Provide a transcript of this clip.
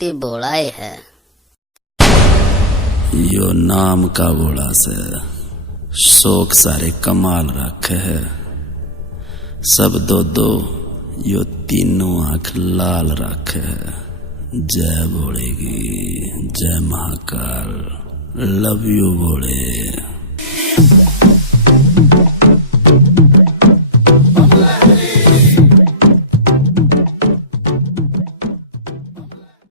गणपति बोलाए है। यो नाम का बोला से शौक सारे कमाल रखे है। सब दो दो यो तीनों आंख लाल रखे है। जय बोलेगी, जय महाकाल, लव यू बोले।